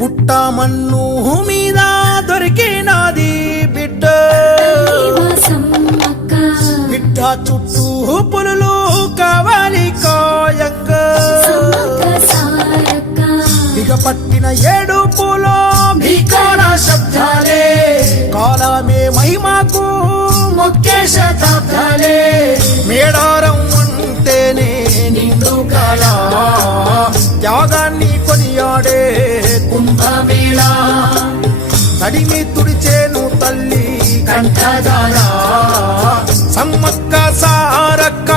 పుట్ట మన్ను మీద దొరికినది బిడ్డ బిడ్డ చుట్టూ పులులు కావాలి కాయంగ బిగపట్టిన ఏడుపులో భీకర శబ్దాలే కాలమే మహిమకు ముఖ్య శతాబ్దాలే మేడారం అంటేనే నిండు కాల త్యాగాన్ని కొనియాడే కుంభమేళ తడిమి తుడిచేను తల్లి కంఠదారా సమ్మక్క సారక్క